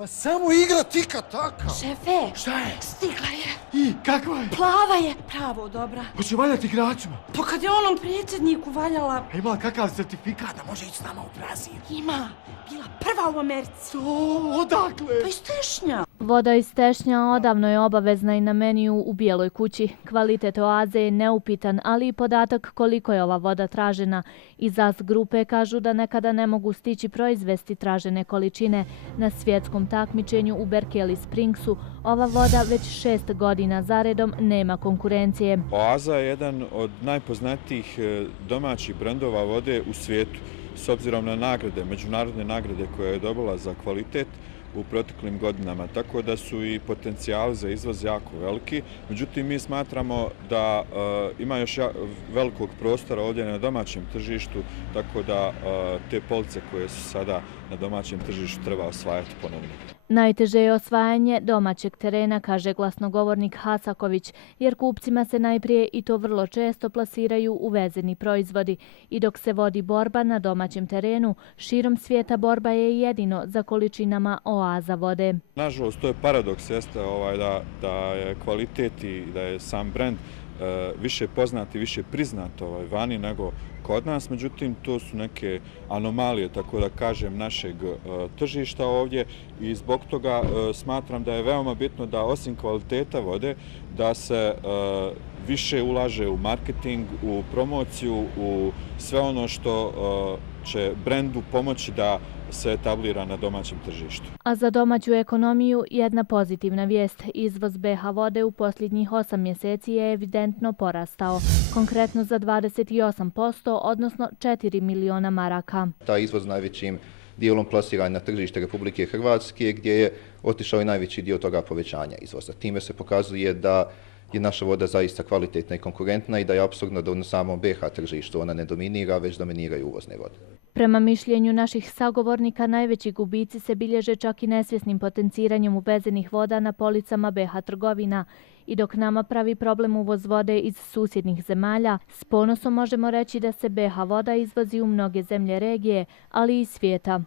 Pa samo igra tika taka. Šefe, Šta je? stigla je. I, kakva je? Plava je, pravo dobra. Hoće valjati igračima. Pa kad je onom predsjedniku valjala... A ima kakav certifikat da može ići s nama u Brazil? Ima, bila prva u Americi. Odakle? Pa iz Tešnja. Voda iz Tešnja odavno je obavezna i na meniju u Bijeloj kući. Kvalitet oaze je neupitan, ali i podatak koliko je ova voda tražena. Iz AS grupe kažu da nekada ne mogu stići proizvesti tražene količine. Na svjetskom takmičenju u Berkeley Springsu ova voda već 6 godina zaredom nema konkurencije. Oaza je jedan od najpoznatijih domaćih brendova vode u svijetu, s obzirom na nagrade, međunarodne nagrade koje je dobila za kvalitet u proteklim godinama, tako da su i potencijali za izvoz jako veliki. Međutim, mi smatramo da ima još velikog prostora ovdje na domaćem tržištu, tako da te police koje su sada na domaćem tržištu treba osvajati ponovno. Najteže je osvajanje domaćeg terena, kaže glasnogovornik Hasaković, jer kupcima se najprije i to vrlo često plasiraju uvezeni proizvodi. I dok se vodi borba na domaćem terenu, širom svijeta borba je jedino za količinama oaza vode. Nažalost, to je paradoks, jeste da je kvalitet i da je sam brend više poznat i više priznat vani nego kod nas, međutim to su neke anomalije, tako da kažem, našeg tržišta ovdje i zbog toga smatram da je veoma bitno da osim kvaliteta vode da se više ulaže u marketing, u promociju, u sve ono što će brendu pomoći da se etablira na domaćem tržištu. A za domaću ekonomiju jedna pozitivna vijest. Izvoz BH vode u posljednjih 8 mjeseci je evidentno porastao. Konkretno za 28%, odnosno 4 miliona maraka. Taj izvoz najvećim dijelom plasiran na tržište Republike Hrvatske, gdje je otišao i najveći dio toga povećanja izvoza. Time se pokazuje da je naša voda zaista kvalitetna i konkurentna i da je apsurdno da na samom BH tržištu ona ne dominira, već dominiraju uvozne vode. Prema mišljenju naših sagovornika, najveći gubici se bilježe čak i nesvjesnim potenciranjem uvezenih voda na policama BH trgovina. I dok nama pravi problem uvoz vode iz susjednih zemalja, s ponosom možemo reći da se BH voda izvozi u mnoge zemlje regije, ali i svijeta.